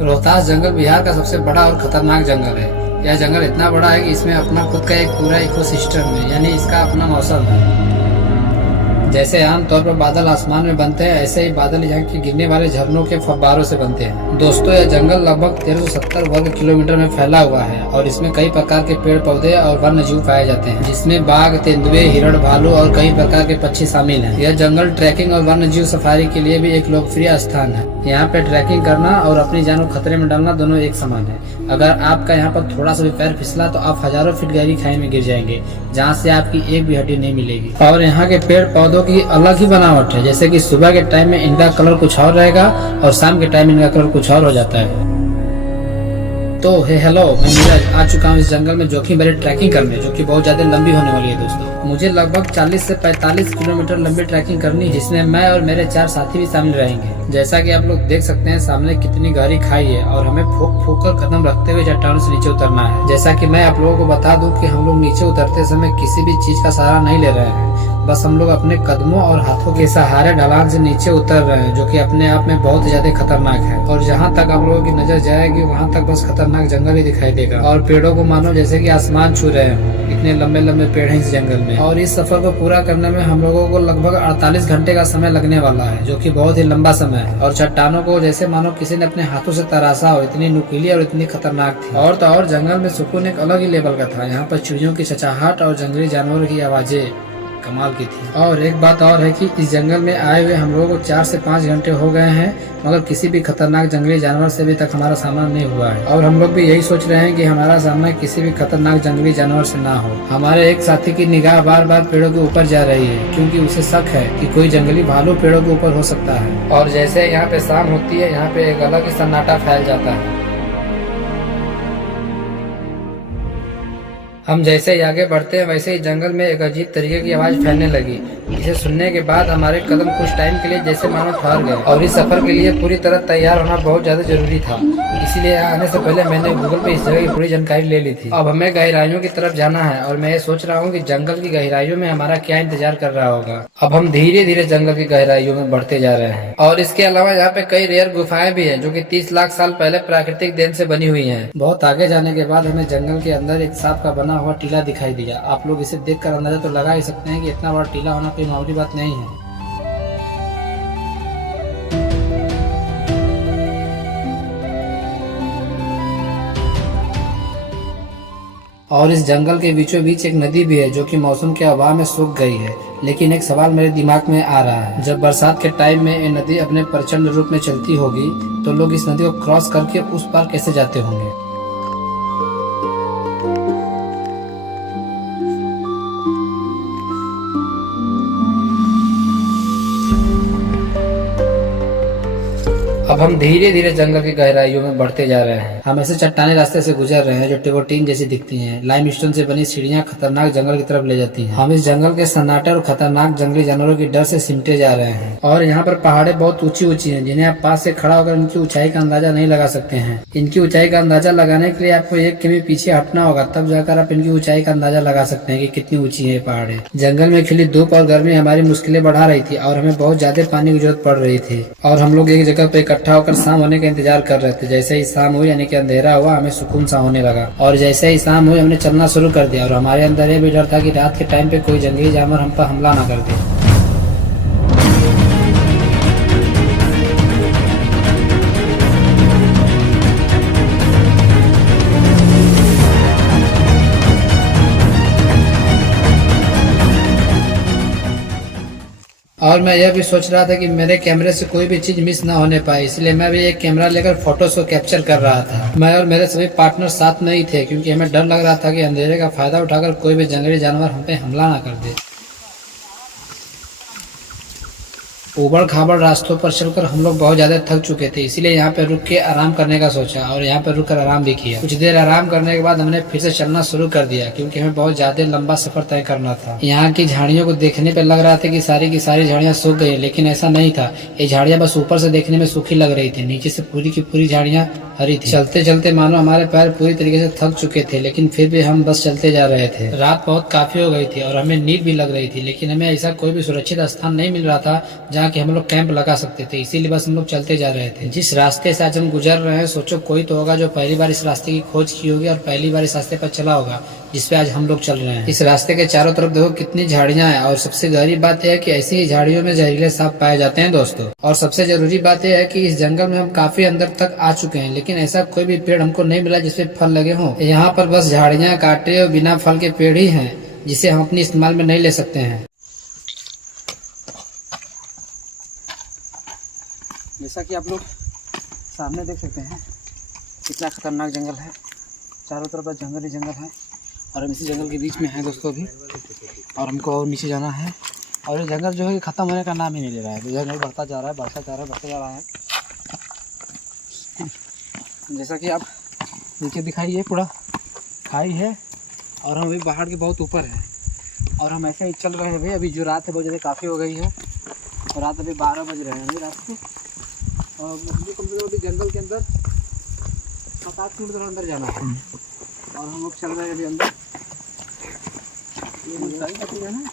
रोहतास जंगल बिहार का सबसे बड़ा और खतरनाक जंगल है। यह जंगल इतना बड़ा है कि इसमें अपना खुद का एक पूरा इकोसिस्टम है, यानी इसका अपना मौसम है। जैसे आमतौर पर बादल आसमान में बनते हैं, ऐसे ही बादल यहाँ के गिरने वाले झरनों के फव्वारों से बनते हैं। दोस्तों, यह जंगल लगभग 1370 वर्ग किलोमीटर में फैला हुआ है और इसमें कई प्रकार के पेड़ पौधे और वन्य जीव पाए जाते हैं, जिसमें बाघ, तेंदुए, हिरण, भालू और कई प्रकार के पक्षी शामिल हैं। यह जंगल ट्रैकिंग और वन्य जीव सफारी के लिए भी एक लोकप्रिय स्थान है। यहाँ पे ट्रैकिंग करना और अपनी जान को खतरे में डालना दोनों एक समान है। अगर आपका यहाँ पर थोड़ा सा भी पैर फिसला तो आप हजारों फीट गहरी खाई में गिर जाएंगे, जहाँ से आपकी एक भी हड्डी नहीं मिलेगी। और यहाँ के पेड़ पौधों की अलग ही बनावट है, जैसे कि सुबह के टाइम में इनका कलर कुछ और रहेगा और शाम के टाइम इनका कलर कुछ और हो जाता है। तो हेलो, मैं नीरज आ चुका हूँ इस जंगल में जोखिम भरी ट्रैकिंग करने, जो कि बहुत ज्यादा लंबी होने वाली है। दोस्तों, मुझे लगभग 40 से 45 किलोमीटर लंबी ट्रैकिंग करनी है, जिसमें मैं और मेरे 4 साथी भी शामिल रहेंगे। जैसा कि आप लोग देख सकते हैं, सामने कितनी गहरी खाई है और हमें फूक फूक कर कदम रखते हुए चट्टानों से नीचे उतरना है। जैसा कि मैं आप लोगों को बता दूं कि हम लोग नीचे उतरते समय किसी भी चीज का सहारा नहीं ले रहे हैं, बस हम लोग अपने कदमों और हाथों के सहारे ढलान से नीचे उतर रहे हैं, जो कि अपने आप में बहुत ज्यादा खतरनाक है। और जहाँ तक आप लोगों की नजर जाएगी, वहाँ तक बस खतरनाक जंगल ही दिखाई देगा और पेड़ों को मानो जैसे कि आसमान छू रहे हैं। इतने लंबे लंबे पेड़ हैं इस जंगल में। और इस सफर को पूरा करने में हम लोगों को लगभग 48 घंटे का समय लगने वाला है, जो कि बहुत ही लंबा समय है। और चट्टानों को जैसे मानो किसी ने अपने हाथों से तराशा हो, इतनी नुकीली और इतनी खतरनाक थी। और तो और जंगल में सुकून एक अलग ही लेवल का था। यहाँ पर चिड़ियों की चहचहाहट और जंगली जानवरों की आवाजें कमाल की थी। और एक बात और है कि इस जंगल में आए हुए हम लोगों को 4 से 5 घंटे हो गए हैं, मगर किसी भी खतरनाक जंगली जानवर से अभी तक हमारा सामना नहीं हुआ है। और हम लोग भी यही सोच रहे हैं कि हमारा सामना किसी भी खतरनाक जंगली जानवर से ना हो। हमारे एक साथी की निगाह बार बार पेड़ों के ऊपर जा रही है, क्योंकि उसे शक है कि कोई जंगली भालू पेड़ों के ऊपर हो सकता है। और जैसे यहाँ पे शाम होती है, यहाँ पे एक अलग ही सन्नाटा फैल जाता है। हम जैसे ही आगे बढ़ते हैं, वैसे ही जंगल में एक अजीब तरीके की आवाज फैलने लगी, जिसे सुनने के बाद हमारे कदम कुछ टाइम के लिए जैसे मानो ठहर गए। और इस सफर के लिए पूरी तरह तैयार होना बहुत ज्यादा जरूरी था, इसीलिए यहाँ आने से पहले मैंने गूगल पे इस जगह की पूरी जानकारी ले ली थी। अब हमें गहराइयों की तरफ जाना है और मैं ये सोच रहा हूँ कि जंगल की गहराइयों में हमारा क्या इंतजार कर रहा होगा। अब हम धीरे धीरे जंगल की गहराइयों में बढ़ते जा रहे हैं। और इसके अलावा यहाँ पे कई रेयर गुफाएं भी हैं, जो कि 30 लाख साल पहले प्राकृतिक देन से बनी हुई हैं। बहुत आगे जाने के बाद हमें जंगल के अंदर एक सांप का बना हुआ टीला दिखाई दिया। आप लोग इसे देखकर अंदाजा तो लगा ही सकते हैं कि इतना बड़ा टीला होना कोई मामूली बात नहीं है। और इस जंगल के बीचों बीच एक नदी भी है, जो कि मौसम के अभाव में सूख गई है। लेकिन एक सवाल मेरे दिमाग में आ रहा है, जब बरसात के टाइम में ये नदी अपने प्रचंड रूप में चलती होगी, तो लोग इस नदी को क्रॉस करके उस पार कैसे जाते होंगे। अब हम धीरे धीरे जंगल की गहराइयों में बढ़ते जा रहे हैं। हम ऐसे चट्टानी रास्ते से गुजर रहे हैं जो टेगोटीन जैसी दिखती हैं। लाइमस्टोन से बनी सीढ़ियां खतरनाक जंगल की तरफ ले जाती हैं। हम इस जंगल के सन्नाटे और खतरनाक जंगली जानवरों की डर से सिमटे जा रहे हैं। और यहाँ पर पहाड़े बहुत ऊंची ऊंची हैं, जिन्हें आप पास से खड़ा होकर इनकी ऊंचाई का अंदाजा नहीं लगा सकते हैं। इनकी ऊंचाई का अंदाजा लगाने के लिए आपको 1 किमी पीछे हटना होगा, तब जाकर आप इनकी ऊंचाई का अंदाजा लगा सकते हैं कि कितनी ऊंची है पहाड़े। जंगल में खिली धूप और गर्मी हमारी मुश्किलें बढ़ा रही थी और हमें बहुत ज्यादा पानी की जरूरत पड़ रही थी। और हम लोग एक जगह पे इकट्ठा होकर शाम होने का इंतजार कर रहे थे। जैसे ही शाम हुई, यानी कि अंधेरा हुआ, हमें सुकून सा होने लगा। और जैसे ही शाम हुई, हमने चलना शुरू कर दिया। और हमारे अंदर यह भी डर था कि रात के टाइम पे कोई जंगली जानवर हम पर हमला ना कर दे। और मैं यह भी सोच रहा था कि मेरे कैमरे से कोई भी चीज मिस ना होने पाए, इसलिए मैं भी एक कैमरा लेकर फोटोज को कैप्चर कर रहा था। मैं और मेरे सभी पार्टनर साथ में ही थे, क्योंकि हमें डर लग रहा था कि अंधेरे का फायदा उठाकर कोई भी जंगली जानवर हम पे हमला ना कर दे। उबड़ खाबड़ रास्तों पर चलकर हम लोग बहुत ज्यादा थक चुके थे, इसीलिए यहाँ पे रुक के आराम करने का सोचा और यहाँ पे रुक कर आराम भी किया। कुछ देर आराम करने के बाद हमने फिर से चलना शुरू कर दिया, क्योंकि हमें बहुत ज्यादा लंबा सफर तय करना था। यहाँ की झाड़ियों को देखने पे लग रहा था कि सारी की सारी झाड़ियाँ सूख गई, लेकिन ऐसा नहीं था। ये झाड़ियाँ बस ऊपर से देखने में सूखी लग रही थी, नीचे से पूरी की पूरी झाड़ियाँ हरी थी। चलते चलते मानो हमारे पैर पूरी तरीके से थक चुके थे, लेकिन फिर भी हम बस चलते जा रहे थे। रात बहुत काफी हो गई थी और हमें नींद भी लग रही थी, लेकिन हमें ऐसा कोई भी सुरक्षित स्थान नहीं मिल रहा था जहाँ की हम लोग कैंप लगा सकते थे, इसीलिए बस हम लोग चलते जा रहे थे। जिस रास्ते से आज हम गुजर रहे हैं, सोचो कोई तो होगा जो पहली बार इस रास्ते की खोज की होगी और पहली बार इस रास्ते पर चला होगा जिसपे आज हम लोग चल रहे हैं। इस रास्ते के चारों तरफ देखो कितनी झाड़ियां हैं, और सबसे गहरी बात यह है कि ऐसी ही झाड़ियों में जहरीले सांप पाए जाते हैं दोस्तों। और सबसे जरूरी बात यह है कि इस जंगल में हम काफी अंदर तक आ चुके हैं, लेकिन ऐसा कोई भी पेड़ हमको नहीं मिला जिसपे फल लगे हों। यहाँ पर बस झाड़ियां, कांटे और बिना फल के पेड़ ही हैं जिसे हम अपने इस्तेमाल में नहीं ले सकते हैं। जैसा कि आप लोग सामने देख सकते हैं कितना खतरनाक जंगल है, चारों तरफ बस जंगल ही जंगल है और हम इसी जंगल के बीच में हैं दोस्तों अभी, और हमको और नीचे जाना है। और ये जंगल जो है खत्म होने का नाम ही नहीं ले रहा है, तो जंगल बढ़ता जा रहा है, बढ़ता जा रहा है, बढ़ता जा रहा है। जैसा कि आप नीचे दिखाई है पूरा खाई है और हम अभी पहाड़ के बहुत ऊपर हैं और हम ऐसे ही चल रहे हैं। अभी जो रात है बहुत ज़्यादा काफ़ी हो गई है, रात अभी 12 बज रहे हैं अभी रात के, और मुझे कम से कम अभी जंगल के अंदर 7-8 किलोमीटर अंदर जाना है और हम लोग चल रहे हैं अभी अंदर। ये मुसाई का है ना,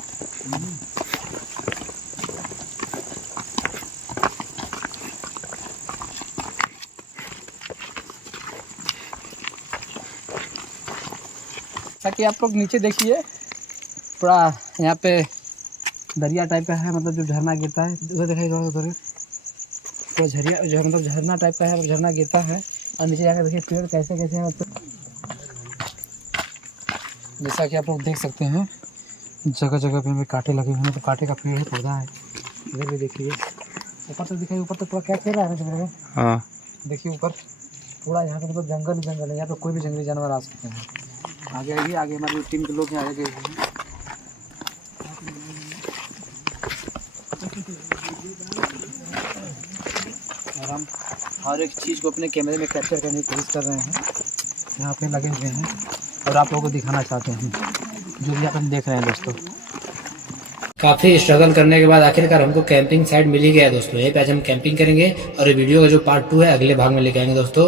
ताकि आप लोग नीचे देखिए थोड़ा यहाँ पे दरिया टाइप का है, मतलब जो झरना गिरता है उधर दिखाई उधर थोड़ा झरिया मतलब झरना टाइप का है, झरना गिरता है। और नीचे जाकर देखिए पेड़ कैसे कैसे हैं। जैसा कि आप लोग देख सकते हैं जगह जगह पे हमें कांटे लगे हुए हैं, तो कांटे का पेड़ है, पौधा है। इधर भी देखिए ऊपर तक दिखाई, ऊपर तक थोड़ा क्या खेल रहा है ना। हाँ देखिए ऊपर पूरा यहाँ पे मतलब जंगल ही जंगल है, यहाँ पे कोई भी जंगली जानवर आ सकते हैं। आगे आगे आगे हमारी टीम के लोग आगे गए हैं। और हम हर एक चीज़ को अपने कैमरे में कैप्चर करने की कोशिश कर रहे हैं, यहाँ पे लगे हुए हैं और आप लोगों को दिखाना चाहते हैं जो भी आप देख रहे हैं दोस्तों। काफी स्ट्रगल करने के बाद आखिरकार हमको कैंपिंग साइट मिल ही गया दोस्तों। यहीं पे आज हम कैंपिंग करेंगे और ये वीडियो का जो पार्ट 2 है अगले भाग में लेके आएंगे दोस्तों।